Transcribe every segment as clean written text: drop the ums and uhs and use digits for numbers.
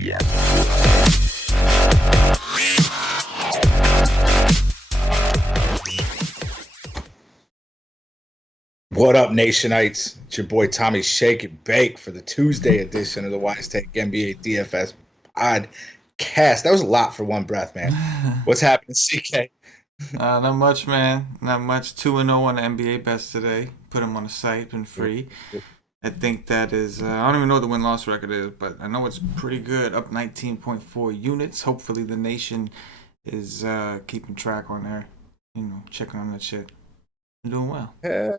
What up, Nationites? It's your boy Tommy Shake and Bake for the Tuesday edition of the Wise Take NBA DFS podcast. That was a lot for one breath, man. What's happening, CK? Not much, man. Not much. 2-0 on the NBA bets today. Put them on the site, been free. I think that is, I don't even know what the win-loss record is, but I know it's pretty good. Up 19.4 units. Hopefully the nation is keeping track on there. Checking on that shit. I'm doing well. Yeah.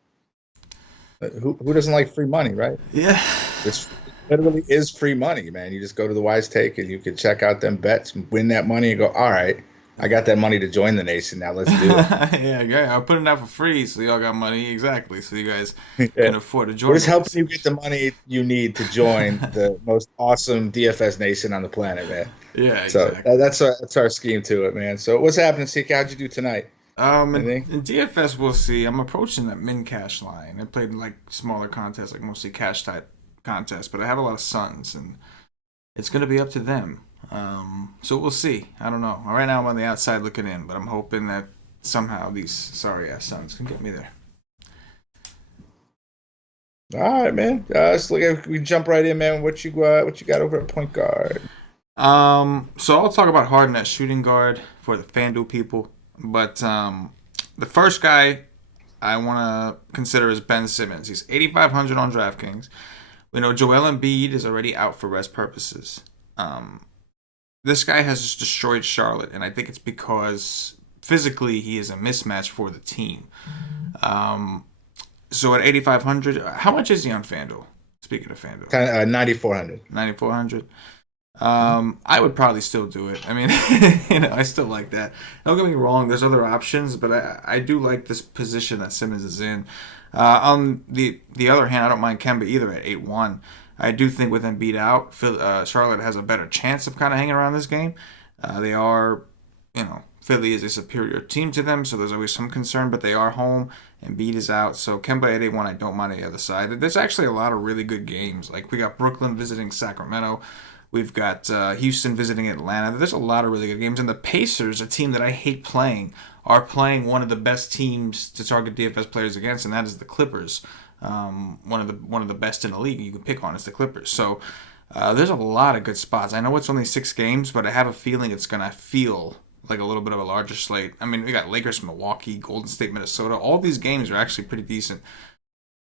Who doesn't like free money, right? Yeah. This literally is free money, man. You just go to the Wise Take and you can check out them bets, win that money, and go, all right, I got that money to join the nation. Now let's do it. Yeah. I'm putting it out for free, so y'all got money. Exactly. So you guys can afford to join. We're just helping you get the money you need to join the most awesome DFS nation on the planet, man. Yeah, exactly. So that's our scheme to it, man. So what's happening, CK? How'd you do tonight? In DFS, we'll see. I'm approaching that min cash line. I played like smaller contests, like mostly cash type contests, but I have a lot of Suns, and it's going to be up to them. So we'll see. I don't know. Right now, I'm on the outside looking in, but I'm hoping that somehow these sorry ass Suns can get me there. All right, man. So we jump right in, man. What you got over at point guard? So I'll talk about Harden at shooting guard for the FanDuel people. But the first guy I want to consider is Ben Simmons. He's 8,500 on DraftKings. We know Joel Embiid is already out for rest purposes. This guy has just destroyed Charlotte, and I think it's because physically he is a mismatch for the team. So at 8,500, how much is he on FanDuel? Speaking of FanDuel, 9,400. 9,400. I would probably still do it. I mean, I still like that. Don't get me wrong, there's other options, but I do like this position that Simmons is in. On the other hand, I don't mind Kemba either at 8-1. I do think with Embiid out, Charlotte has a better chance of kind of hanging around this game. They are, Philly is a superior team to them, so there's always some concern, but they are home. Embiid is out, so Kemba at 8-1, I don't mind the other side. There's actually a lot of really good games. Like we got Brooklyn visiting Sacramento. We've got Houston visiting Atlanta. There's a lot of really good games. And the Pacers, a team that I hate playing, are playing one of the best teams to target DFS players against, and that is the Clippers. One of the best in the league you can pick on is the Clippers. So there's a lot of good spots. I know it's only 6 games, but I have a feeling it's going to feel like a little bit of a larger slate. I mean, we got Lakers, Milwaukee, Golden State, Minnesota. All these games are actually pretty decent.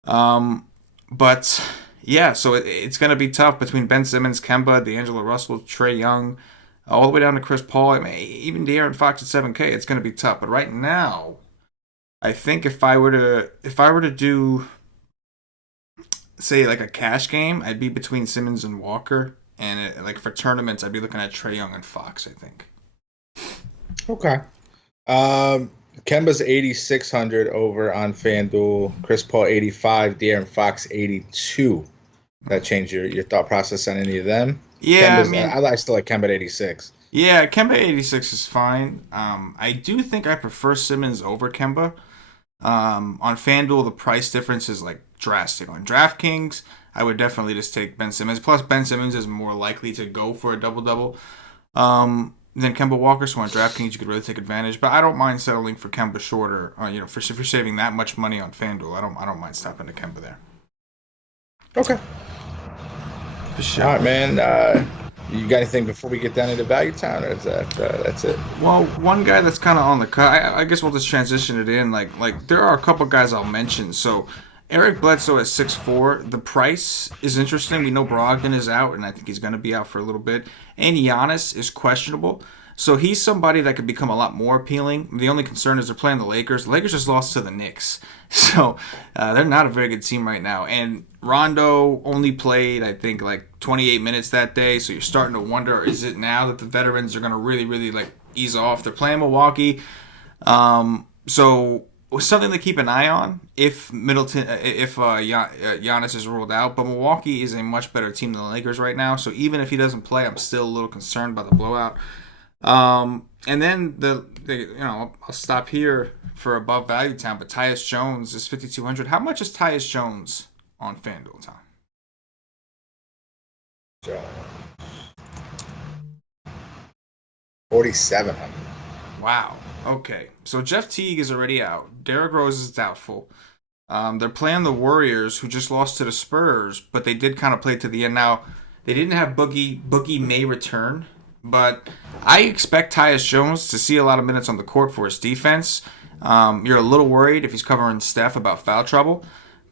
But yeah, so it's going to be tough between Ben Simmons, Kemba, D'Angelo Russell, Trae Young, all the way down to Chris Paul. I mean, even De'Aaron Fox at 7K, it's going to be tough. But right now, I think if I were to do, say, like a cash game, I'd be between Simmons and Walker. And like for tournaments, I'd be looking at Trae Young and Fox, I think. Okay. Kemba's 8,600 over on FanDuel. Chris Paul 85. De'Aaron Fox 82. That changed your thought process on any of them? Yeah, I still like Kemba at 86. Yeah, Kemba 86 is fine. I do think I prefer Simmons over Kemba. On FanDuel, the price difference is like drastic. On DraftKings, I would definitely just take Ben Simmons. Plus, Ben Simmons is more likely to go for a double-double than Kemba Walker. So on DraftKings, you could really take advantage. But I don't mind settling for Kemba shorter. If you're saving that much money on FanDuel, I don't mind stopping to Kemba there. Okay. For sure. All right, man. You got anything before we get down into value town, or is that's it? Well, one guy that's kind of on the cut. I guess we'll just transition it in. Like there are a couple guys I'll mention. So Eric Bledsoe at 6'4". The price is interesting. We know Brogdon is out, and I think he's going to be out for a little bit. And Giannis is questionable. So he's somebody that could become a lot more appealing. The only concern is they're playing the Lakers. The Lakers just lost to the Knicks. So they're not a very good team right now. And Rondo only played, I think, like 28 minutes that day. So you're starting to wonder, is it now that the veterans are going to really, really like ease off? They're playing Milwaukee. So something to keep an eye on if Giannis is ruled out. But Milwaukee is a much better team than the Lakers right now. So even if he doesn't play, I'm still a little concerned by the blowout. And then I'll stop here for above value town, but Tyus Jones is 5,200. How much is Tyus Jones on FanDuel, Tom? 4,700. Wow. Okay. So Jeff Teague is already out. Derrick Rose is doubtful. They're playing the Warriors, who just lost to the Spurs, but they did kind of play to the end. Now, they didn't have Boogie. Boogie may return, but I expect Tyus Jones to see a lot of minutes on the court for his defense. You're a little worried if he's covering Steph about foul trouble,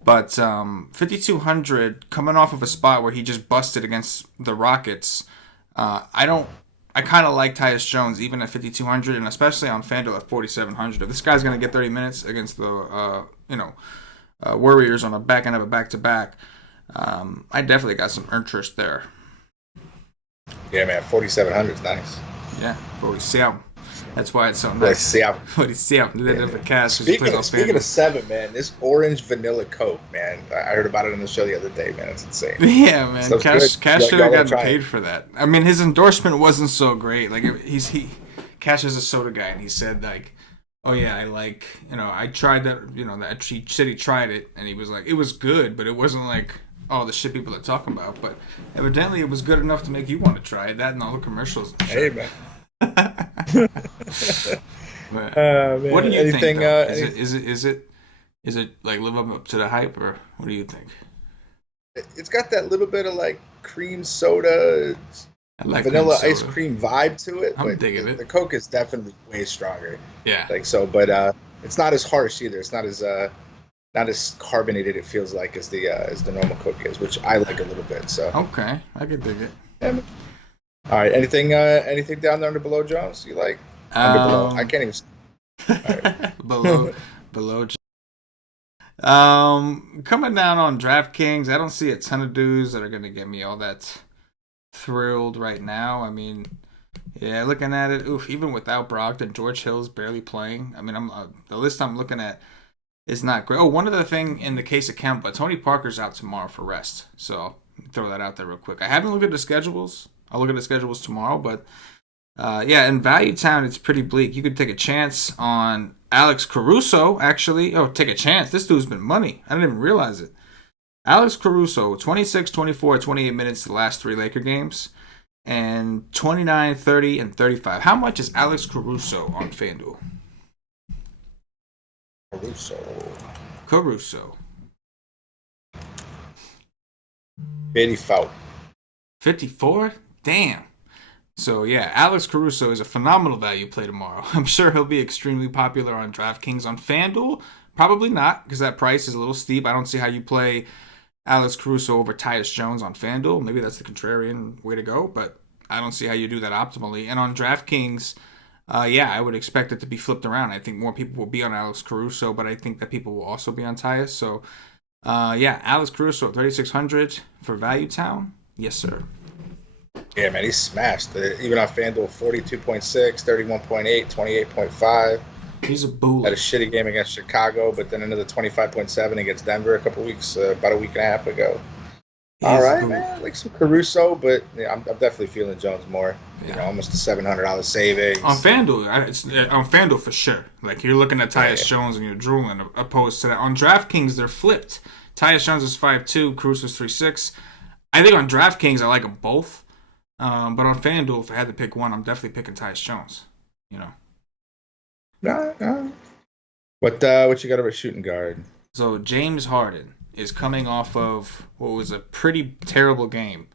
but 5,200 coming off of a spot where he just busted against the Rockets. I don't. I kind of like Tyus Jones even at 5,200, and especially on FanDuel at 4,700. If this guy's gonna get 30 minutes against the Warriors on the back end of a back-to-back, I definitely got some interest there. Yeah, man, 4,700 is nice. Yeah, 47. That's why it's so Like, nice. see, 47. They did for cash. speaking of seven, man, this orange vanilla Coke, man, I heard about it on the show the other day, man. It's insane. Yeah, man. Stuff's Cash good. should have gotten Try paid it. for that. I mean, his endorsement wasn't so great. Like Cash is a soda guy, and he said like, "Oh yeah, I tried that. That he said he tried it, and he was like, it was good, but it wasn't like." Oh, the shit people are talking about, but evidently it was good enough to make you want to try it. That and all the commercials. And Hey, shit. man. But Man. what do you Anything, think? Though? Is it like live up to the hype, or what do you think? It's got that little bit of like cream soda, I like cream vanilla ice soda. cream vibe to it, I'm but digging the it. Coke is definitely way stronger. Yeah. Like so, but it's not as harsh either. It's not as carbonated. It feels like as the normal Coke is, which I like a little bit. So Okay, I could dig it. yeah, man. All right, anything down there under below Jones you like? Under below, I can't even. All right. below below. Coming down on DraftKings, I don't see a ton of dudes that are gonna get me all that thrilled right now. I mean, yeah, looking at it, oof. Even without Brogdon, George Hill's barely playing. I mean, I'm the list I'm looking at is not great. Oh, one other thing in the case of Kemba, Tony Parker's out tomorrow for rest. So throw that out there real quick. I haven't looked at the schedules. I'll look at the schedules tomorrow, but yeah, in Value Town, it's pretty bleak. You could take a chance on Alex Caruso, actually. Oh, take a chance. This dude's been money. I didn't even realize it. Alex Caruso, 26, 24, 28 minutes the last three Laker games, and 29, 30, and 35. How much is Alex Caruso on FanDuel? Caruso, Caruso. 84. 54? Damn. So yeah, Alex Caruso is a phenomenal value play tomorrow. I'm sure he'll be extremely popular on DraftKings. On FanDuel, probably not, because that price is a little steep. I don't see how you play Alex Caruso over Tyus Jones on FanDuel. Maybe that's the contrarian way to go, but I don't see how you do that optimally. And on DraftKings, yeah, I would expect it to be flipped around. I think more people will be on Alex Caruso, but I think that people will also be on Tyus. So yeah, Alex Caruso at 3,600 for Value Town. Yes, sir. Yeah, man, he's smashed. Even on FanDuel, 42.6, 31.8, 28.5. He's a Had a bully. shitty game against Chicago, but then another 25.7 against Denver a couple weeks, about a week and a half ago. All He's a right, bully. man. Like some Caruso, but yeah, I'm definitely feeling Jones more. Yeah. Almost a $700 savings. On FanDuel, it's on FanDuel for sure. Like you're looking at Tyus Yeah. Jones and you're drooling. Opposed to that, on DraftKings they're flipped. Tyus Jones is 5'2", Caruso is 3'6". I think on DraftKings I like them both. But on FanDuel, if I had to pick one, I'm definitely picking Tyus Jones. You know. Nah. What you got over shooting guard? So James Harden is coming off of what was a pretty terrible game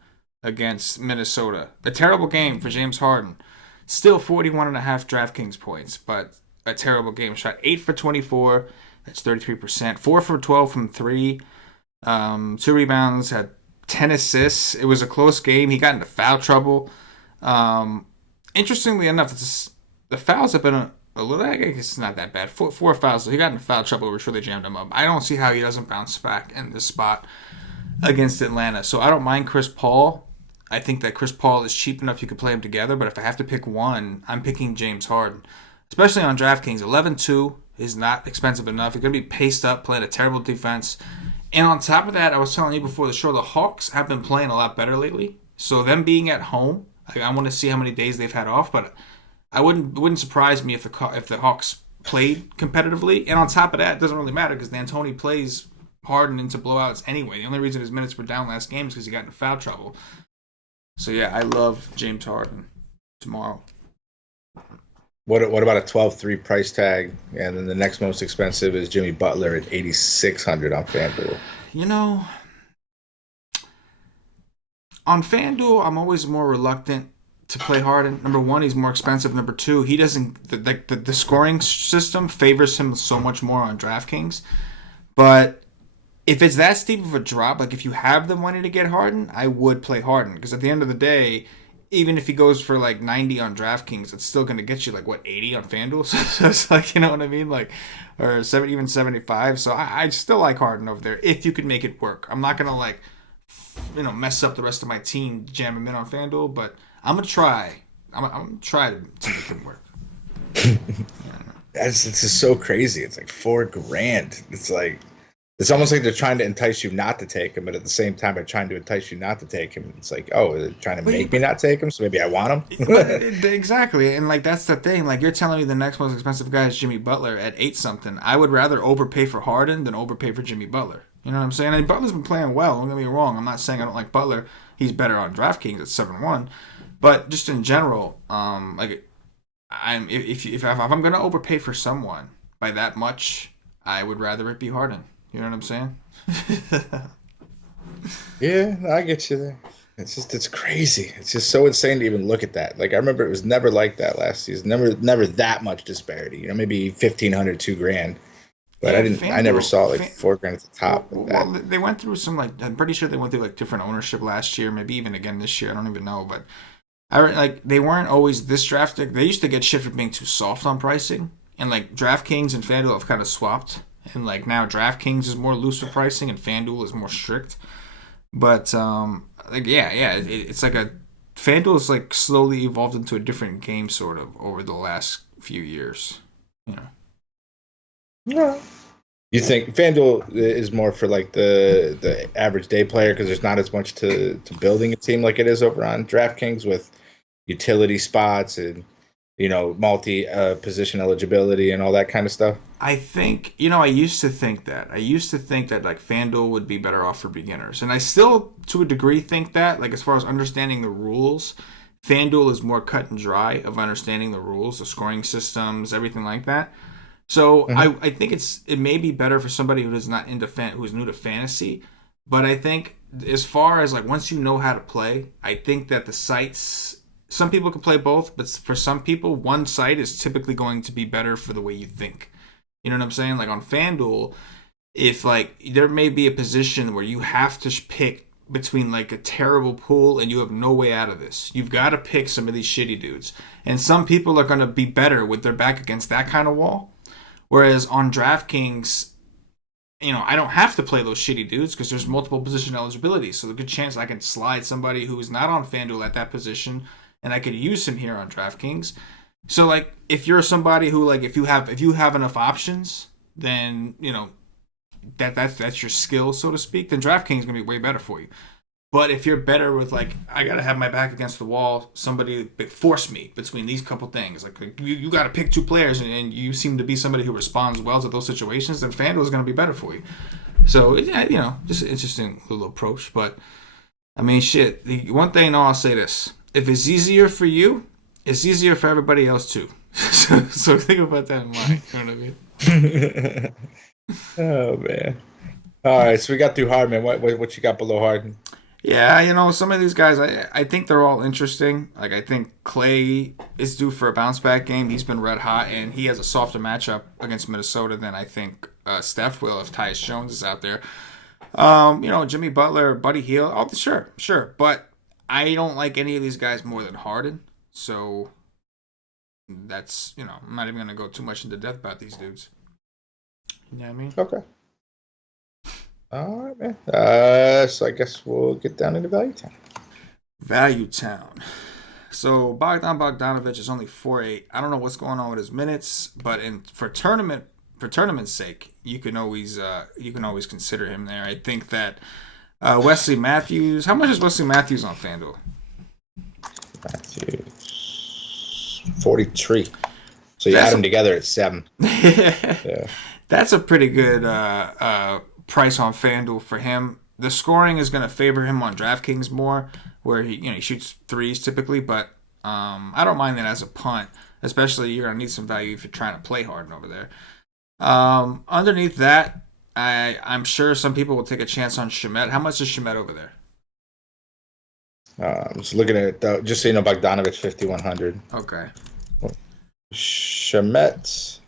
against Minnesota. A terrible game for James Harden. Still 41.5 DraftKings points, but a terrible game. Shot 8 for 24. That's 33%. 4 for 12 from 3. 2 rebounds. Had 10 assists. It was a close game. He got into foul trouble. Interestingly enough, the fouls have been a little. I guess it's not that bad. Four fouls. So he got into foul trouble, which really jammed him up. I don't see how he doesn't bounce back in this spot against Atlanta. So I don't mind Chris Paul. I think that Chris Paul is cheap enough you could play him together. But if I have to pick one, I'm picking James Harden. Especially on DraftKings. 11-2 is not expensive enough. You're going to be paced up, playing a terrible defense. And on top of that, I was telling you before the show, the Hawks have been playing a lot better lately. So them being at home, I want to see how many days they've had off. But it wouldn't surprise me if the Hawks played competitively. And on top of that, it doesn't really matter because D'Antoni plays Harden into blowouts anyway. The only reason his minutes were down last game is because he got into foul trouble. So yeah, I love James Harden tomorrow. What about a 12-3 price tag? And then the next most expensive is Jimmy Butler at 8,600 on FanDuel. You know, on FanDuel, I'm always more reluctant to play Harden. Number one, he's more expensive. Number two, he doesn't the scoring system favors him so much more on DraftKings. But if it's that steep of a drop, like if you have the money to get Harden, I would play Harden because at the end of the day, even if he goes for like 90 on DraftKings, it's still going to get you like what 80 on FanDuel. So it's like, you know what I mean, like, or 70, even 75. So I still like Harden over there if you could make it work. I'm not going to like, mess up the rest of my team jam him in on FanDuel, but I'm gonna try. I'm gonna try to make it work. It's just so crazy. It's like $4,000. It's like it's almost like they're trying to entice you not to take him, but at the same time they're trying to entice you not to take him. It's like, oh, they're trying to make me not take him, so maybe I want him. Exactly, and like that's the thing. Like you're telling me the next most expensive guy is Jimmy Butler at 8 something. I would rather overpay for Harden than overpay for Jimmy Butler. You know what I'm saying? And Butler's been playing well. Don't get me wrong. I'm not saying I don't like Butler. He's better on DraftKings at 7-1, but just in general, like if I'm gonna overpay for someone by that much, I would rather it be Harden. You know what I'm saying? Yeah, I get you there. It's crazy. It's just so insane to even look at that. Like I remember it was never like that last season. Never that much disparity. Maybe 1,500, $2,000. But Yeah, I never FanDuel. saw like $4,000 at the top of Well, that. they went through some like I'm pretty sure they went through like different ownership last year, maybe even again this year. I don't even know, but like they weren't always this drafted. They used to get shit for being too soft on pricing, and like DraftKings and FanDuel have kind of swapped, and like now DraftKings is more loose with pricing, and FanDuel is more strict. But like yeah, it's like a FanDuel is like slowly evolved into a different game sort of over the last few years. You know. Yeah. You think FanDuel is more for like the average day player because there's not as much to building a team like it is over on DraftKings with utility spots and multi position eligibility and all that kind of stuff. I think, I used to think that. I used to think that like FanDuel would be better off for beginners. And I still to a degree think that, like as far as understanding the rules, FanDuel is more cut and dry of understanding the rules, the scoring systems, everything like that. So Hmm. I think it may be better for somebody who is not into who's new to fantasy. But I think as far as like once you know how to play, I think that the sites some people can play both, but for some people, one site is typically going to be better for the way you think. You know what I'm saying? Like on FanDuel, if like there may be a position where you have to pick between like a terrible pool and you have no way out of this. You've got to pick some of these shitty dudes. And some people are going to be better with their back against that kind of wall. Whereas on DraftKings, I don't have to play those shitty dudes because there's multiple position eligibility. So there's a good chance I can slide somebody who is not on FanDuel at that position and I could use him here on DraftKings. So like if you're somebody who like if you have enough options, then that's your skill, so to speak, then DraftKings is gonna be way better for you. But if you're better with like I gotta have my back against the wall, somebody force me between these couple things. Like you gotta pick two players, and you seem to be somebody who responds well to those situations. Then FanDuel is gonna be better for you. So yeah, just an interesting little approach. But I mean, shit. The one thing I'll say this: if it's easier for you, it's easier for everybody else too. So think about that in mind. You know what I mean? Oh man! All right, so we got through Harden. What you got below Harden? Yeah, some of these guys, I think they're all interesting. Like, I think Clay is due for a bounce back game. He's been red hot, and he has a softer matchup against Minnesota than I think Steph will if Tyus Jones is out there. Jimmy Butler, Buddy Hield. Oh, sure. But I don't like any of these guys more than Harden. So that's, I'm not even going to go too much into depth about these dudes. You know what I mean? Okay. All right, man. So I guess we'll get down into Value Town. Value Town. So Bogdanovich is only 4.8. I don't know what's going on with his minutes, but for tournament's sake, you can always consider him there. I think that Wesley Matthews. How much is Wesley Matthews on FanDuel? Matthews 43. So you add them together at 7. Yeah. That's a pretty good price on FanDuel for him. The scoring is going to favor him on DraftKings more, where he shoots threes typically, but I don't mind that as a punt, especially you're gonna need some value if you're trying to play Harden over there. Underneath that, I'm sure some people will take a chance on Shemet. How much is Shemet over there? I'm just looking at it, just so you know, Bogdanovich 5,100. Okay. Shemet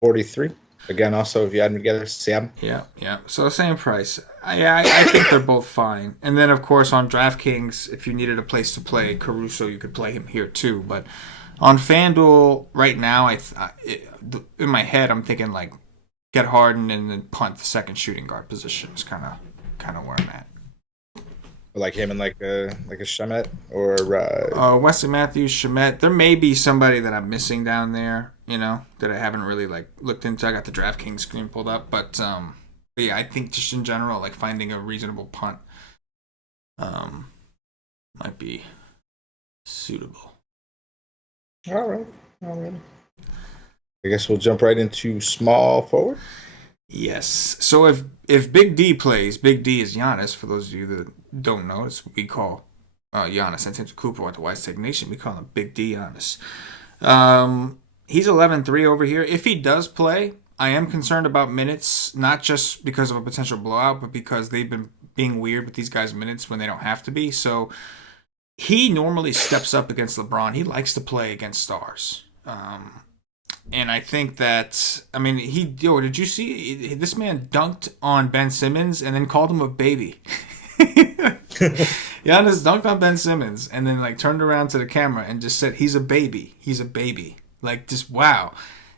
43. Again, also if you add them together, Sam. Yeah. So same price. I think they're both fine. And then of course on DraftKings, if you needed a place to play Caruso, you could play him here too. But on FanDuel right now, in my head I'm thinking like get Harden and then punt the second shooting guard position is kind of where I'm at. Like him and like a Shemet or Wesley Matthews, Shemet. There may be somebody that I'm missing down there, that I haven't really like looked into. I got the DraftKings screen pulled up, but yeah, I think just in general, like finding a reasonable punt might be suitable. All right. I guess we'll jump right into small forward. Yes. So if Big D plays, Big D is Giannis. For those of you that don't know, it's what we call Giannis Antetokounmpo at the White Tech Nation. We call him Big D Giannis. He's 11-3 over here. If he does play, I am concerned about minutes, not just because of a potential blowout, but because they've been being weird with these guys' minutes when they don't have to be. So he normally steps up against LeBron. He likes to play against stars. And I think that, did you see this man dunked on Ben Simmons and then called him a baby? Giannis dunked on Ben Simmons and then like turned around to the camera and just said, he's a baby. Like, just wow.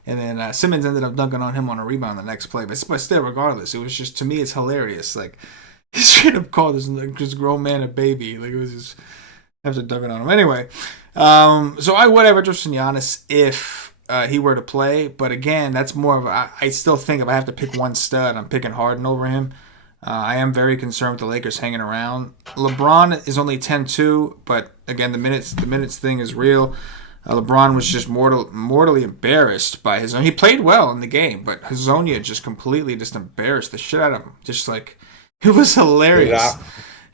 And then Simmons ended up dunking on him on a rebound the next play. But still, regardless, it was just, to me, it's hilarious. Like, he straight up called this grown man a baby. Like, it was just, after dunking on him. Anyway, so I would have interest in Giannis if he were to play. But again, that's more of I still think if I have to pick one stud, I'm picking Harden over him. I am very concerned with the Lakers hanging around. LeBron is only 10-2, but again, the minutes thing is real. LeBron was just mortally embarrassed by his own. He played well in the game, but Hazonia just completely just embarrassed the shit out of him. Just like, it was hilarious.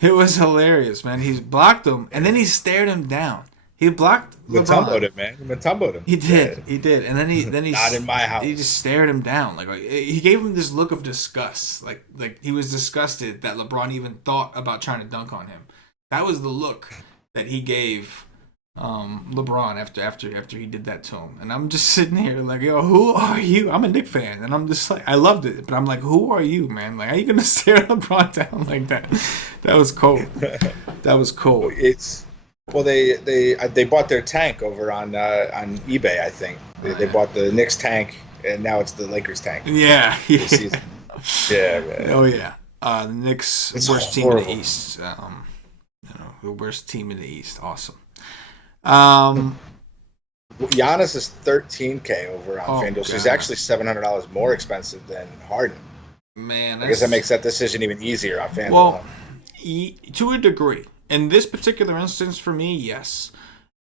It was hilarious, man. He blocked him, and then he stared him down. He blocked LeBron. Matumboed him, man. Matumboed him. He did. And then he not in my house. He just stared him down. Like he gave him this look of disgust. Like he was disgusted that LeBron even thought about trying to dunk on him. That was the look that he gave LeBron after he did that to him. And I'm just sitting here like, yo, who are you? I'm a Knicks fan, and I'm just like, I loved it, but I'm like, who are you, man? Like, how you gonna stare LeBron down like that? That was cold. That was cold. Well, they bought their tank over on eBay. I think they bought the Knicks tank, and now it's the Lakers tank. Yeah. Yeah, man. Oh yeah. The Knicks, worst team in the East. The worst team in the East. Awesome. Giannis is $13K over on FanDuel, so he's actually $700 more expensive than Harden. Man, I guess that makes that decision even easier on FanDuel. Well, to a degree. In this particular instance, for me, yes.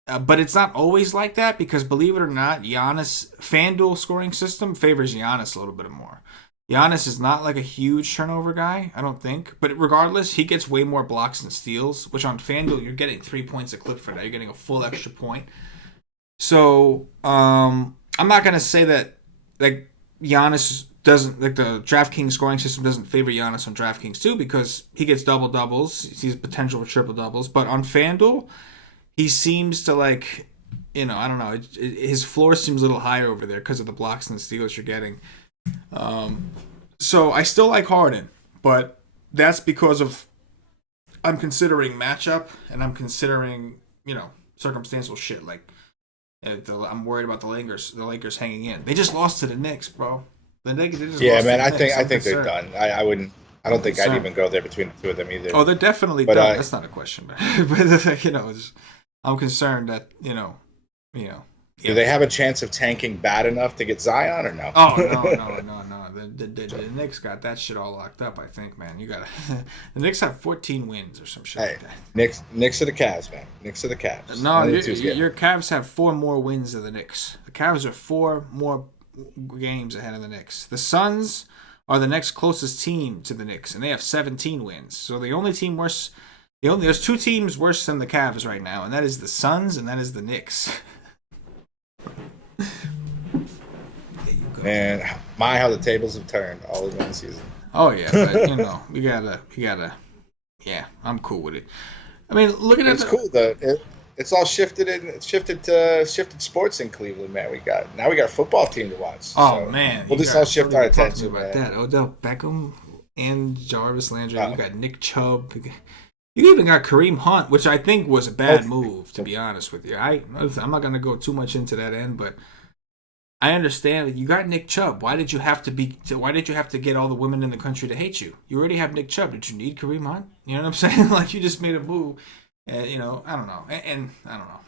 But it's not always like that because, believe it or not, FanDuel scoring system favors Giannis a little bit more. Giannis is not like a huge turnover guy, I don't think. But regardless, he gets way more blocks and steals, which on FanDuel, you're getting 3 points a clip for that. You're getting a full extra point. So, I'm not going to say that, like, Giannis doesn't, like, the DraftKings scoring system doesn't favor Giannis on DraftKings too, because he gets double-doubles. He sees potential for triple-doubles. But on FanDuel, he seems to, like, I don't know. His floor seems a little higher over there because of the blocks and the steals you're getting. So I still like Harden, but that's because of I'm considering matchup and I'm considering, circumstantial shit. Like, I'm worried about the Lakers hanging in. They just lost to the Knicks, bro. I think they're done. I don't think I'd even go there between the two of them either. Oh, they're definitely done. That's not a question, but I'm concerned that Do they have a chance of tanking bad enough to get Zion or no? Oh no. The Knicks got that shit all locked up. I think, man. The Knicks have 14 wins or some shit. Hey, like that. Knicks are the Cavs, man. Knicks are the Cavs. No, your Cavs have 4 more wins than the Knicks. The Cavs are 4 more games ahead of the Knicks. The Suns are the next closest team to the Knicks, and they have 17 wins. So the only team worse There's two teams worse than the Cavs right now, and that is the Suns and that is the Knicks. There you go. Man, my how the tables have turned all in one season. Oh yeah, but we gotta. Yeah, I'm cool with it. I mean, looking at It's cool though. It's all shifted in. It's shifted sports in Cleveland, man. We got a football team to watch. Oh so man, we'll just all shift our attention about man. that. Odell Beckham and Jarvis Landry. You got Nick Chubb. You even got Kareem Hunt, which I think was a bad move, to be honest with you. I'm not gonna go too much into that end, but I understand that you got Nick Chubb. Why did you have to get all the women in the country to hate you? You already have Nick Chubb. Did you need Kareem Hunt? You know what I'm saying? Like you just made a move. I don't know. And I don't know.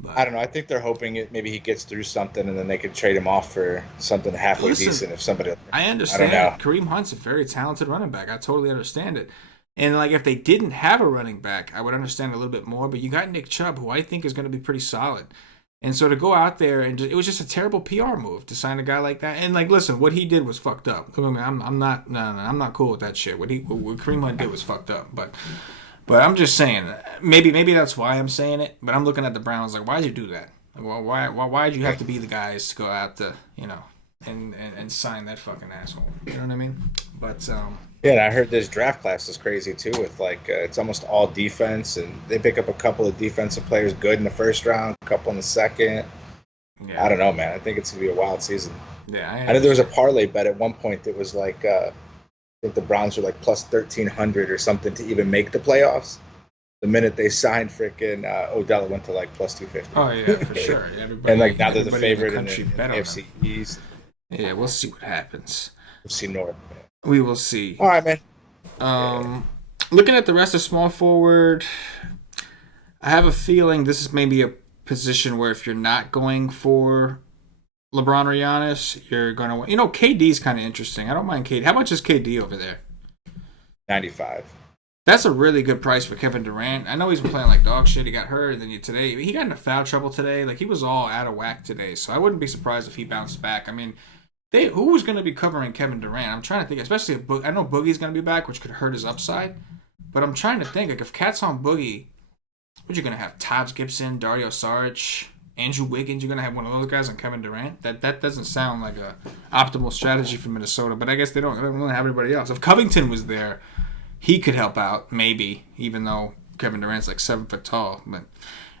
But I don't know. I think they're hoping maybe he gets through something, and then they could trade him off for something halfway decent. If somebody, I understand. I don't know. Kareem Hunt's a very talented running back. I totally understand it. And like if they didn't have a running back, I would understand a little bit more. But you got Nick Chubb, who I think is going to be pretty solid. And so to go out there and it was just a terrible PR move to sign a guy like that. And like, listen, what he did was fucked up. I mean, I'm not cool with that shit. What Kareem Hunt did was fucked up. But I'm just saying, maybe that's why I'm saying it. But I'm looking at the Browns like, why'd you do that? Well, why'd you have to be the guys to go out to and sign that fucking asshole? You know what I mean? But yeah, and I heard this draft class is crazy too. With like it's almost all defense, and they pick up a couple of defensive players good in the first round, a couple in the second. Yeah. I don't know, man. I think it's gonna be a wild season. Yeah, I know there was a parlay bet at one point that was like I think the Browns were like plus 1,300 or something to even make the playoffs. The minute they signed freaking Odell, it went to like plus 250. Oh yeah, for sure. And like now they're the favorite in the AFC East. Yeah, we'll see what happens. We'll see North, man. We will see. All right, man. Looking at the rest of small forward, I have a feeling this is maybe a position where if you're not going for LeBron or Giannis, you're going to... KD's kind of interesting. I don't mind KD. How much is KD over there? 95. That's a really good price for Kevin Durant. I know he's been playing like dog shit. He got hurt, and then today he got into foul trouble today. Like he was all out of whack today, so I wouldn't be surprised if he bounced back. I mean, who was going to be covering Kevin Durant? I'm trying to think, especially if I know Boogie's going to be back, which could hurt his upside. But I'm trying to think, like if Cat's on Boogie, what you going to have? Taj Gibson, Dario Saric, Andrew Wiggins. You're going to have one of those guys on Kevin Durant. That doesn't sound like a optimal strategy for Minnesota. But I guess they don't really have anybody else. If Covington was there, he could help out, maybe, even though Kevin Durant's like 7 foot tall. But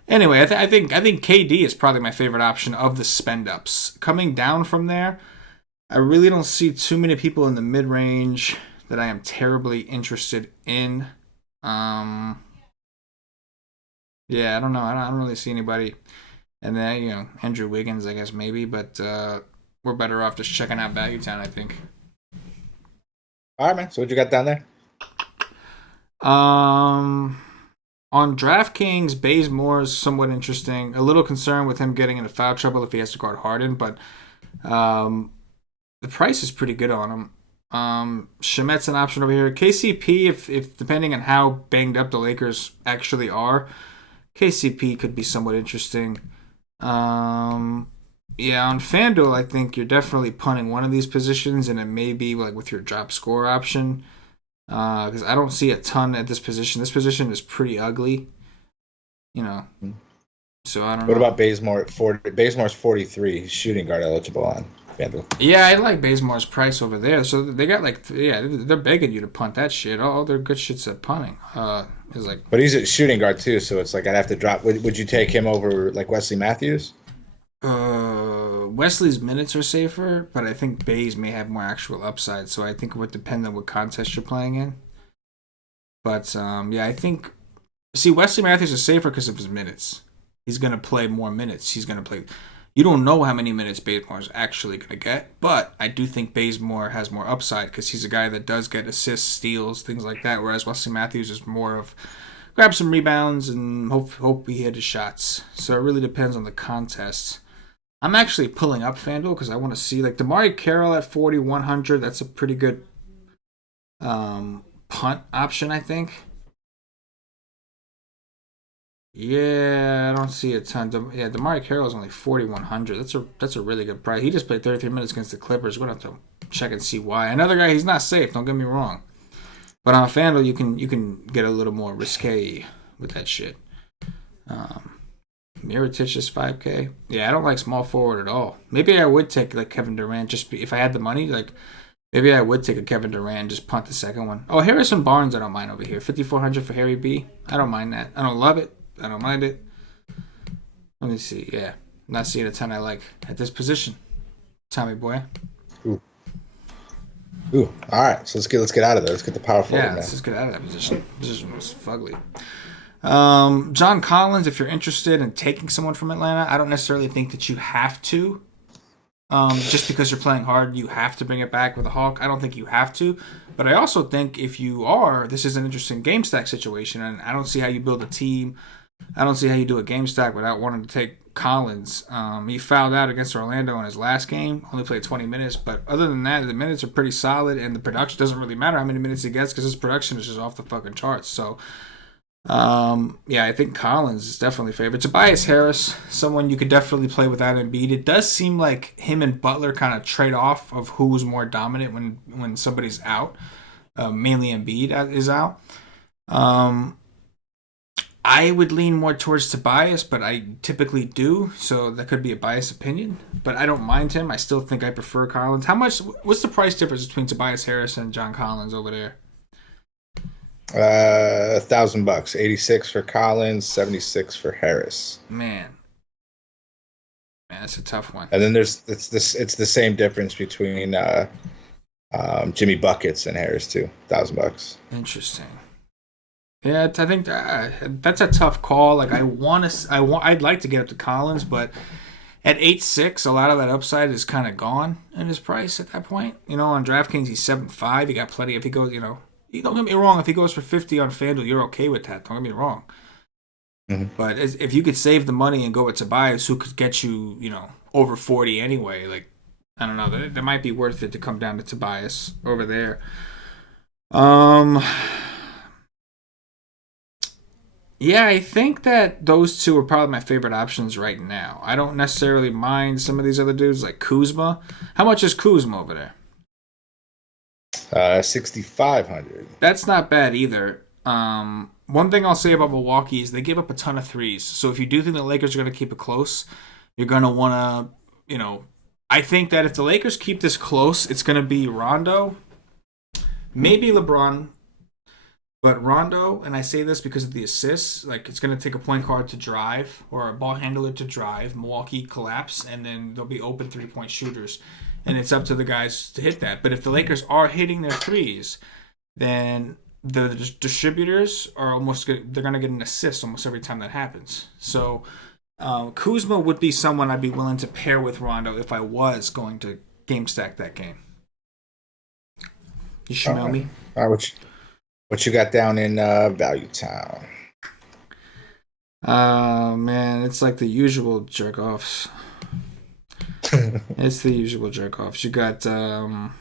anyway, I think KD is probably my favorite option of the spend ups. Coming down from there, I really don't see too many people in the mid range that I am terribly interested in. Yeah, I don't know. I don't really see anybody. And then Andrew Wiggins, I guess maybe, but we're better off just checking out Value Town, I think. All right, man. So what you got down there? On DraftKings, Bazemore is somewhat interesting. A little concerned with him getting into foul trouble if he has to guard Harden, but the price is pretty good on him. Shamet's an option over here. KCP, if depending on how banged up the Lakers actually are, KCP could be somewhat interesting. Yeah, on FanDuel, I think you're definitely punting one of these positions, and it may be like with your drop score option. Because I don't see a ton at this position. This position is pretty ugly, So I don't know. What about Bazemore at 40? Bazemore's 43. He's shooting guard eligible on FanDuel. Yeah, I like Bazemore's price over there. So they got they're begging you to punt that shit. All their good shit's at punting. Is like. But he's at shooting guard too, so it's like I'd have to drop. Would you take him over like Wesley Matthews? Wesley's minutes are safer, but I think Baze may have more actual upside, so I think it would depend on what contest you're playing in. But I think Wesley Matthews is safer because of his minutes. He's gonna play more minutes. He's gonna play. You don't know how many minutes Bazemore is actually gonna get, but I do think Bazemore has more upside because he's a guy that does get assists, steals, things like that. Whereas Wesley Matthews is more of grab some rebounds and hope he hit his shots. So it really depends on the contest. I'm actually pulling up FanDuel because I want to see like Damari Carroll at 4,100. That's a pretty good punt option, I think. Yeah, I don't see a ton. Damari Carroll is only 4,100. That's a really good price. He just played 33 minutes against the Clippers. We're going to have to check and see why. Another guy, he's not safe. Don't get me wrong. But on FanDuel, you can get a little more risque with that shit. Mirotic is 5K. Yeah, I don't like small forward at all. Maybe I would take like Kevin Durant if I had the money. Like maybe I would take a Kevin Durant, just punt the second one. Oh, Harrison Barnes, I don't mind over here. 5,400 for Harry B. I don't mind that. I don't love it. I don't mind it. Let me see. Yeah, I'm not seeing a ton I like at this position. Tommy boy. Ooh. Ooh. All right. So let's get out of there. Let's get the power forward. Yeah, let's just get out of that position. Position was fugly. John Collins, if you're interested in taking someone from Atlanta, I don't necessarily think that you have to. Just because you're playing hard, you have to bring it back with a Hawk. I don't think you have to. But I also think if you are, this is an interesting game stack situation, and I don't see how you build a team. I don't see how you do a game stack without wanting to take Collins. He fouled out against Orlando in his last game, only played 20 minutes. But other than that, the minutes are pretty solid, and the production doesn't really matter how many minutes he gets because his production is just off the fucking charts. So, yeah, I think Collins is definitely favored. Tobias Harris, someone you could definitely play without Embiid. It does seem like him and Butler kind of trade off of who's more dominant when somebody's out. Mainly Embiid is out. I would lean more towards Tobias, but I typically do, so that could be a biased opinion. But I don't mind him. I still think I prefer Collins. What's the price difference between Tobias Harris and John Collins over there? $1,000. 86 for Collins, 76 for Harris. Man, that's a tough one. And then it's the same difference between Jimmy Buckets and Harris too. $1,000. Interesting. Yeah, I think that's a tough call. Like I'd like to get up to Collins, but at 8.6, a lot of that upside is kind of gone in his price at that point. On DraftKings he's 7.5. You got plenty. If he goes, don't get me wrong. If he goes for 50 on FanDuel, you're okay with that. Don't get me wrong. Mm-hmm. But if you could save the money and go with Tobias, who could get you, over 40 anyway, like I don't know, that might be worth it to come down to Tobias over there. Yeah, I think that those two are probably my favorite options right now. I don't necessarily mind some of these other dudes like Kuzma. How much is Kuzma over there? 6,500. That's not bad either. One thing I'll say about Milwaukee is they give up a ton of threes. So if you do think the Lakers are going to keep it close, you're going to want to, I think that if the Lakers keep this close, it's going to be Rondo, maybe LeBron. But Rondo, and I say this because of the assists, like it's going to take a point guard to drive or a ball handler to drive. Milwaukee collapse, and then there'll be open three-point shooters. And it's up to the guys to hit that. But if the Lakers are hitting their threes, then the distributors are they're going to get an assist almost every time that happens. So Kuzma would be someone I'd be willing to pair with Rondo if I was going to game stack that game. You smell me? What you got down in Value Town? Man, it's like the usual jerk-offs. It's the usual jerk-offs. You got, you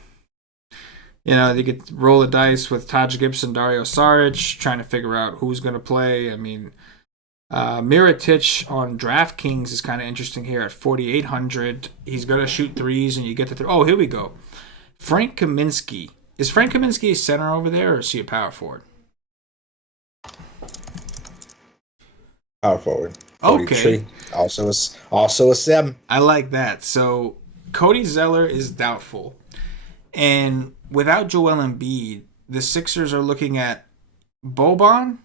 could roll the dice with Taj Gibson, Dario Saric, trying to figure out who's going to play. I mean, Mirotic on DraftKings is kind of interesting here at 4,800. He's going to shoot threes, and you get the oh, here we go. Frank Kaminsky. Is Frank Kaminsky a center over there, or is he a power forward? Power forward. Okay. Also a 7. I like that. So Cody Zeller is doubtful. And without Joel Embiid, the Sixers are looking at Boban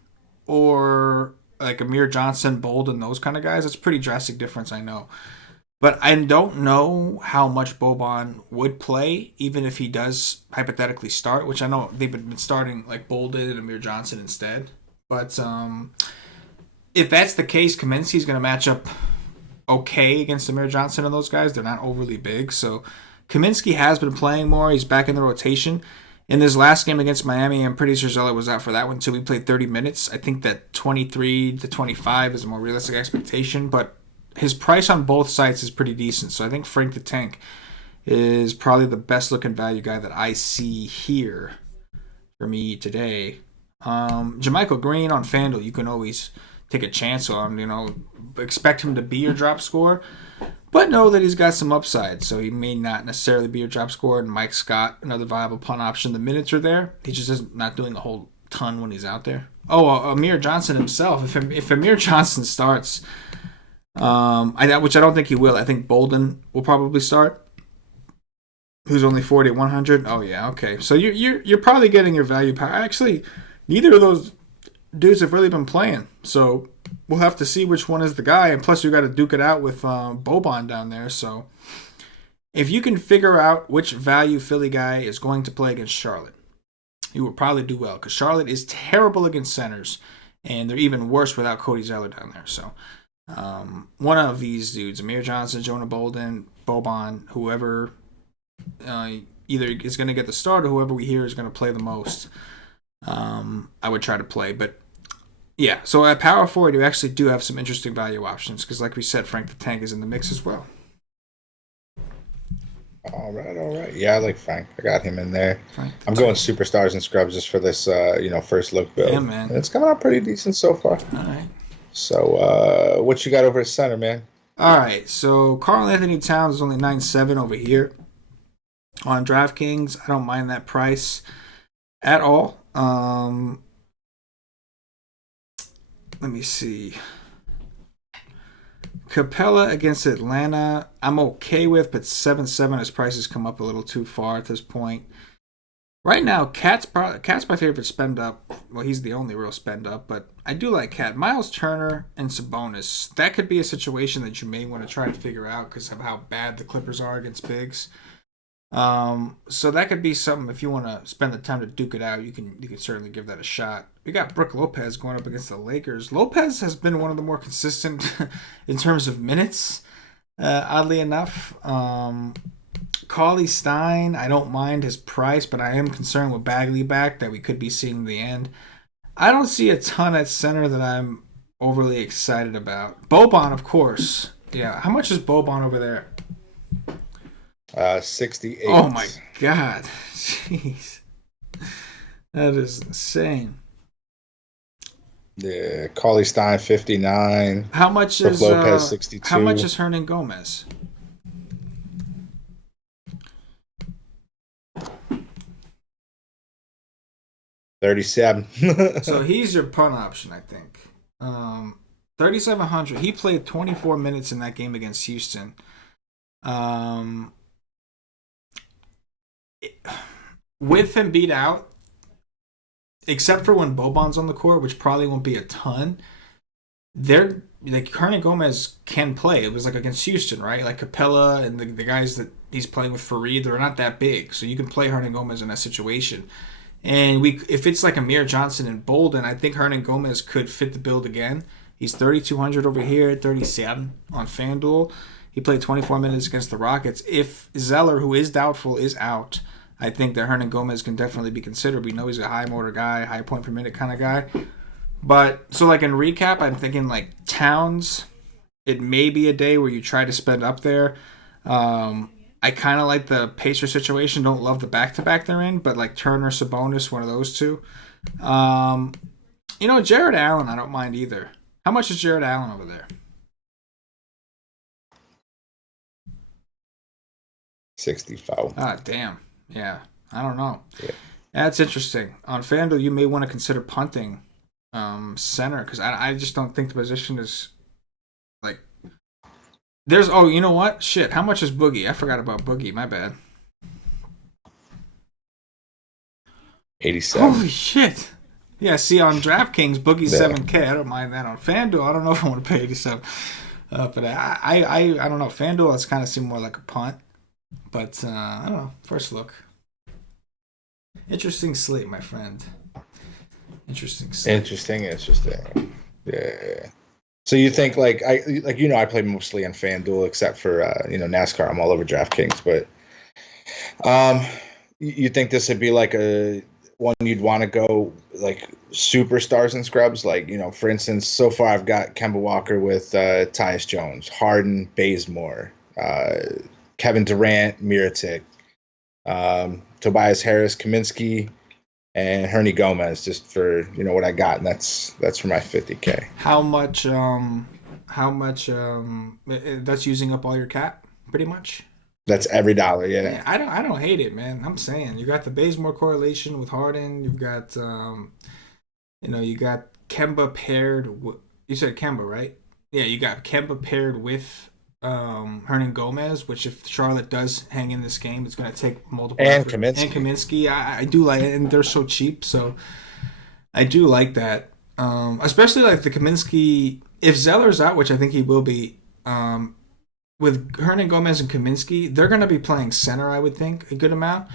or like Amir Johnson, Bolden, those kind of guys. It's a pretty drastic difference, I know. But I don't know how much Boban would play, even if he does hypothetically start, which I know they've been starting like Bolden and Amir Johnson instead. But if that's the case, Kaminsky's going to match up okay against Amir Johnson and those guys. They're not overly big. So Kaminsky has been playing more. He's back in the rotation. In this last game against Miami, I'm pretty sure Zeller was out for that one too. He played 30 minutes. I think that 23 to 25 is a more realistic expectation, but his price on both sites is pretty decent. So I think Frank the Tank is probably the best looking value guy that I see here for me today. Jermichael Green on FanDuel, you can always take a chance on, expect him to be your drop score. but know that he's got some upside, so he may not necessarily be your top scorer. And Mike Scott, another viable punt option. The minutes are there. He just is not doing a whole ton when he's out there. Oh, Amir Johnson himself. If Amir Johnson starts, which I don't think he will. I think Bolden will probably start. Who's only 40 at 100? Oh yeah, okay. So you're probably getting your value power. Actually, neither of those dudes have really been playing. So we'll have to see which one is the guy. And plus, you got to duke it out with Boban down there. So if you can figure out which value Philly guy is going to play against Charlotte, you will probably do well, because Charlotte is terrible against centers, and they're even worse without Cody Zeller down there. So one of these dudes, Amir Johnson, Jonah Bolden, Boban, whoever either is going to get the start or whoever we hear is going to play the most, I would try to play. But yeah, so at power forward, you actually do have some interesting value options, because like we said, Frank the Tank is in the mix as well. All right. Yeah, I like Frank. I got him in there. Frank I'm going superstars and scrubs just for this, first look build. Yeah, man. And it's coming out pretty decent so far. All right. So, what you got over at center, man? All right. So Karl Anthony Towns is only 9.7 over here on DraftKings. I don't mind that price at all. Let me see. Capella against Atlanta, I'm okay with, but 7.7, his prices come up a little too far at this point. Right now, Cat's my favorite spend up. Well, he's the only real spend up, but I do like Cat. Miles Turner and Sabonis. That could be a situation that you may want to try to figure out because of how bad the Clippers are against bigs. So that could be something. If you want to spend the time to duke it out, you can certainly give that a shot. We got Brook Lopez going up against the Lakers. Lopez has been one of the more consistent in terms of minutes, oddly enough. Cauley Stein, I don't mind his price, but I am concerned with Bagley back that we could be seeing the end. I don't see a ton at center that I'm overly excited about. Boban, of course. Yeah, how much is Boban over there? 68. Oh my god. Jeez. That is insane. Yeah, Cauley Stein 59. How much Brook is Lopez 62. How much is Hernan Gomez? $37. So he's your punt option, I think. 3,700. He played 24 minutes in that game against Houston. With him beat out, except for when Boban's on the court, which probably won't be a ton, they're like Hernan Gomez can play. It was like against Houston, right? Like Capella and the guys that he's playing with, Fareed, they're not that big, so you can play Hernan Gomez in that situation. And if it's like Amir Johnson and Bolden, I think Hernan Gomez could fit the build again. He's 3,200 over here, 37 on FanDuel. He played 24 minutes against the Rockets. If Zeller, who is doubtful, is out, I think that Hernan Gomez can definitely be considered. We know he's a high motor guy, high point per minute kind of guy. But, so like in recap, I'm thinking like Towns, it may be a day where you try to spend up there. I kind of like the Pacer situation. Don't love the back-to-back they're in, but like Turner, Sabonis, one of those two. Jared Allen, I don't mind either. How much is Jared Allen over there? 65. Ah, damn. Yeah, I don't know. Yeah. That's interesting. On FanDuel, you may want to consider punting center, because I just don't think the position is like... you know what? Shit, how much is Boogie? I forgot about Boogie, my bad. 87. Holy shit. Yeah, see, on DraftKings, Boogie's 7K. I don't mind that. On FanDuel, I don't know if I want to pay 87. But I don't know. FanDuel, it's kind of seemed more like a punt. But, I don't know. First look. Interesting slate, my friend. Interesting slate. Interesting. Yeah. So you think I play mostly on FanDuel except for NASCAR. I'm all over DraftKings, but you think this would be like a one you'd want to go like superstars and scrubs? Like, for instance, so far I've got Kemba Walker with Tyus Jones, Harden, Bazemore, Kevin Durant, Mirotic, Tobias Harris, Kaminsky, and Hernan Gomez, just for what I got, and that's for my 50K. How much how much that's using up all your cap, pretty much. That's every dollar. Yeah. Yeah, I don't hate it, man. I'm saying you got the Bazemore correlation with Harden. You've got you got Kemba paired. You said Kemba, right? Yeah, you got Kemba paired with Hernan Gomez, which if Charlotte does hang in this game, it's going to take multiple And effort. And Kaminsky. Kaminsky, I do like it, and they're so cheap, so I do like that. Especially like the Kaminsky. If Zeller's out, which I think he will be, with Hernan Gomez and Kaminsky, they're going to be playing center, I would think, a good amount.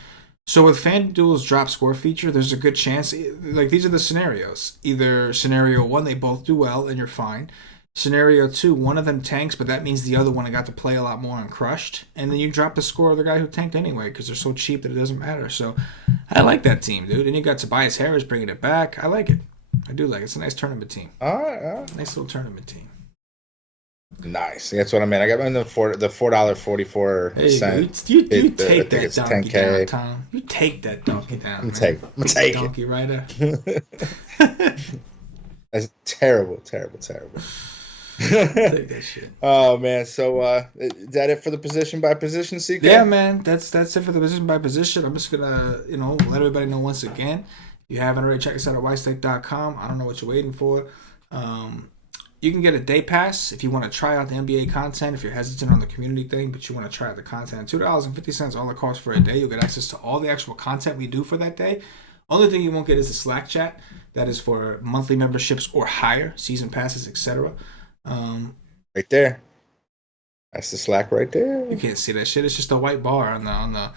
So with FanDuel's drop score feature, there's a good chance. Like these are the scenarios. Either scenario one, they both do well and you're fine. Scenario two, one of them tanks, but that means the other one got to play a lot more and crushed. And then you drop the score of the guy who tanked anyway because they're so cheap that it doesn't matter. So I like that team, dude. And you got Tobias Harris bringing it back. I like it. I do like it. It's a nice tournament team. All right. Nice little tournament team. Nice. That's what I meant. I got the $4.44. You take that it's donkey 10K. down, Tom. You take that donkey down. I'm take donkey it. rider. That's terrible. Take that shit. Oh man. So is that it for the position by position, CK? Yeah, man. That's it for the position by position. I'm just gonna let everybody know once again. If you haven't already, check us out at whitestake.com. I don't know what you're waiting for. You can get a day pass if you want to try out the NBA content, if you're hesitant on the community thing, but you want to try out the content. $2.50 all it costs for a day. You'll get access to all the actual content we do for that day. Only thing you won't get is the Slack chat. That is for monthly memberships or higher, season passes, etc. Right there. That's the Slack right there. You can't see that shit. It's just a white bar on the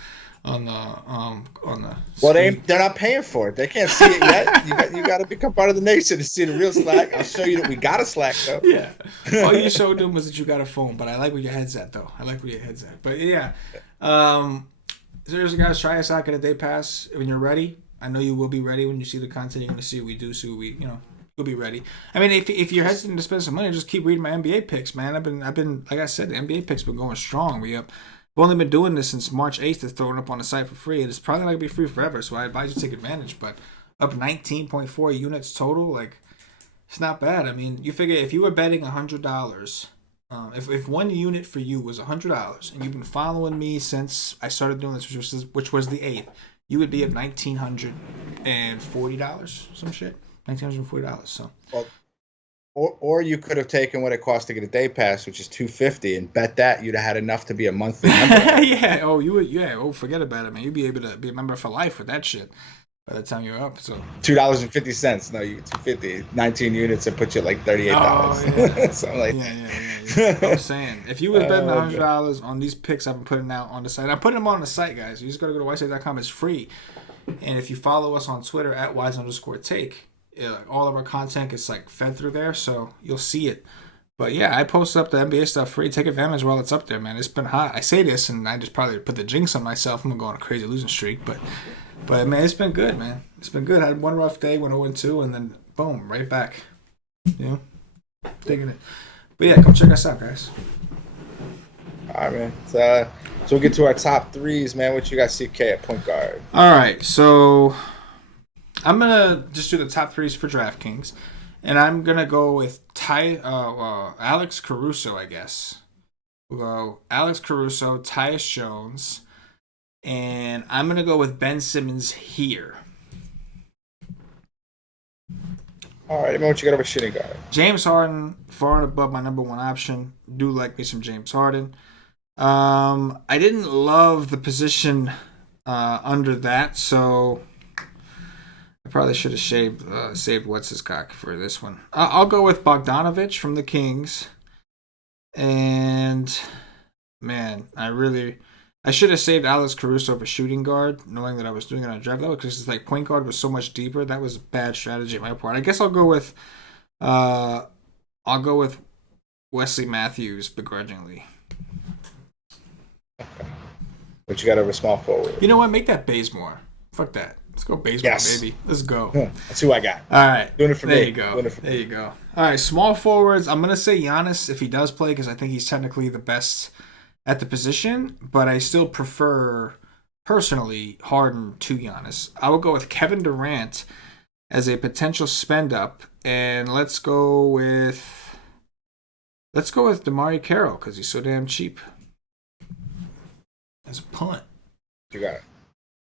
Well, they're not paying for it. They can't see it yet. You got to become part of the nation to see the real Slack. I'll show you that we got a Slack though. Yeah. All you showed them was that you got a phone, but I like where your head's at though. But yeah. Seriously, guys, try us out. Get a day pass when you're ready. I know you will be ready when you see the content. You're gonna see what we do. So you'll be ready. I mean, if you're hesitant to spend some money, just keep reading my NBA picks, man. I've been like I said, the NBA picks been going strong. We've only been doing this since March 8th. It's thrown up on the site for free. It's probably not going to be free forever, so I advise you to take advantage. But up 19.4 units total, like, it's not bad. I mean, you figure if you were betting $100, if one unit for you was $100, and you've been following me since I started doing this, which was the 8th, you would be at $1,940, some shit. $1,940, so. Well, or you could have taken what it costs to get a day pass, which is $250, and bet that you'd have had enough to be a monthly member. Yeah. Oh, you would. Yeah. Oh, forget about it, man. You'd be able to be a member for life with that shit by the time you're up. So $2.50. No, you get $250. 19 units and put you at like $38. Oh, yeah. So I'm like, yeah. I'm saying if you was betting $100 on these picks I've been putting out on the site, I'm putting them on the site, guys. You just gotta go to whiteside.com. It's free, and if you follow us on Twitter at @wise_take. Yeah, all of our content gets like fed through there, so you'll see it. But yeah, I post up the NBA stuff free. Take advantage while it's up there, man. It's been hot. I say this, and I just probably put the jinx on myself. I'm gonna go on a crazy losing streak, but man, it's been good, man. It's been good. I had one rough day, went 0-2, and then boom, right back. Taking it. But yeah, come check us out, guys. All right, man. So we'll get to our top threes, man. What you got, CK at point guard? All right, so I'm going to just do the top threes for DraftKings, and I'm going to go with Alex Caruso, I guess. We'll go Alex Caruso, Tyus Jones, and I'm going to go with Ben Simmons here. All right, what you got over shooting guard? James Harden, far and above my number one option. Do like me some James Harden. I didn't love the position under that, so I probably should have saved what's-his-cock for this one. I'll go with Bogdanovich from the Kings. And, man, I should have saved Alex Caruso for shooting guard, knowing that I was doing it on draft level, because it's like point guard was so much deeper. That was a bad strategy on my part. I guess I'll go with Wesley Matthews begrudgingly. What you got over small forward? You know what? Make that Bazemore. Fuck that. Let's go Bazemore, baby. Let's go. That's who I got. All right. Doing it for me. There you go. All right, small forwards. I'm going to say Giannis if he does play, because I think he's technically the best at the position, but I still prefer, personally, Harden to Giannis. I will go with Kevin Durant as a potential spend up, and let's go with Let's go with DeMarre Carroll because he's so damn cheap. As a punt. You got it.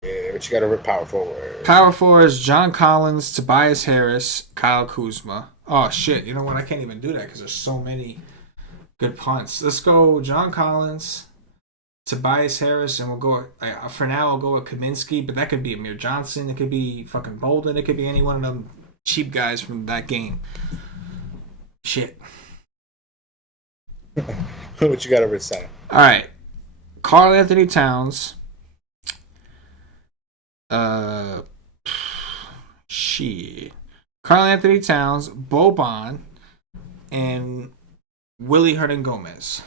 Yeah, but you got to rip power forward. Power forwards: John Collins, Tobias Harris, Kyle Kuzma. Oh shit! You know what? I can't even do that because there's so many good punts. Let's go John Collins, Tobias Harris, and we'll go. For now, I'll go with Kaminsky, but that could be Amir Johnson. It could be fucking Bolden. It could be any one of them cheap guys from that game. Shit. What you got over at center? All right, Karl Anthony Towns. Shit. Karl Anthony Towns, Boban, and Willie Hernan Gomez.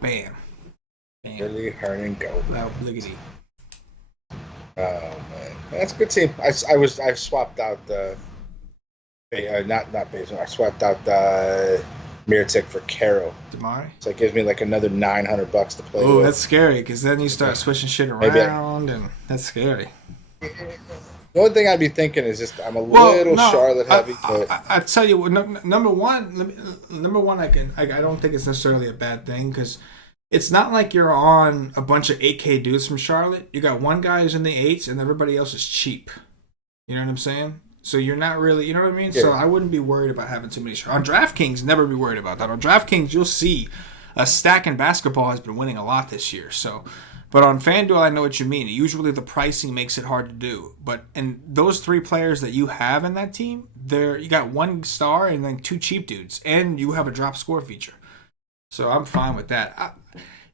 Bam. Willie Hernan Gomez. Loud bliggity. Oh man, that's a good team. I swapped out the not Basin. I swapped out Mirotic for Carroll. DeMarre? So it gives me like another $900 to play with. Oh, that's scary because then you start switching shit around, and that's scary. The only thing I'd be thinking is just I'm a little Charlotte heavy. I tell you what, number one, I don't think it's necessarily a bad thing because it's not like you're on a bunch of 8K dudes from Charlotte. You got one guy who's in the 8s and everybody else is cheap. You know what I'm saying? So you're not really, you know what I mean? Yeah. So I wouldn't be worried about having too many. On DraftKings, never be worried about that. On DraftKings, you'll see a stack in basketball has been winning a lot this year. So, but on FanDuel, I know what you mean. Usually the pricing makes it hard to do. But and those three players that you have in that team, you got one star and then two cheap dudes, and you have a drop score feature. So I'm fine with that.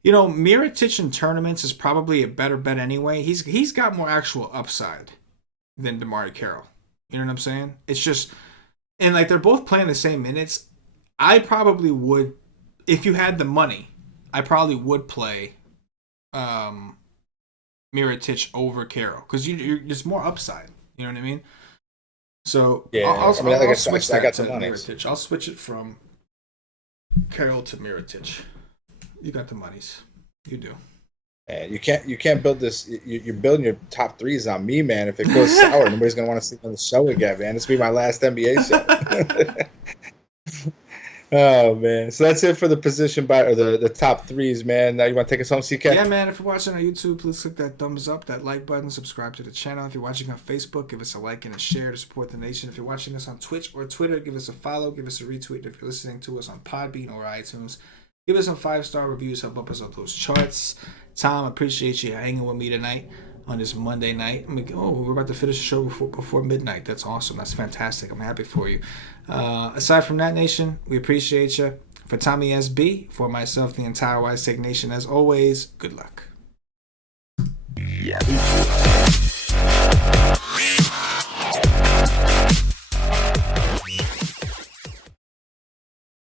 Mirotic in tournaments is probably a better bet anyway. He's got more actual upside than DeMarre Carroll. You know what I'm saying? It's just, and like they're both playing the same minutes. I probably would, if you had the money, I probably would play Mirotic over Carroll because there's more upside. You know what I mean? So yeah, I'll switch that to Mirotic. I'll switch it from Carroll to Mirotic. You got the monies. You do. You can't build this. You're building your top threes on me, man. If it goes sour, nobody's gonna want to see on the show again, man. This will be my last NBA show. Oh man, so that's it for the position or the top threes, man. Now you want to take us home, CK? Yeah, man. If you're watching on YouTube, please click that thumbs up, that like button, subscribe to the channel. If you're watching on Facebook, give us a like and a share to support the nation. If you're watching us on Twitch or Twitter, give us a follow, give us a retweet. If you're listening to us on Podbean or iTunes, give us some 5-star reviews, help us up those charts. Tom, appreciate you hanging with me tonight on this Monday night. We're about to finish the show before midnight. That's awesome. That's fantastic. I'm happy for you. Aside from that, nation, we appreciate you. For Tommy SB, for myself, the entire Wise Take Nation, as always, good luck. Yeah.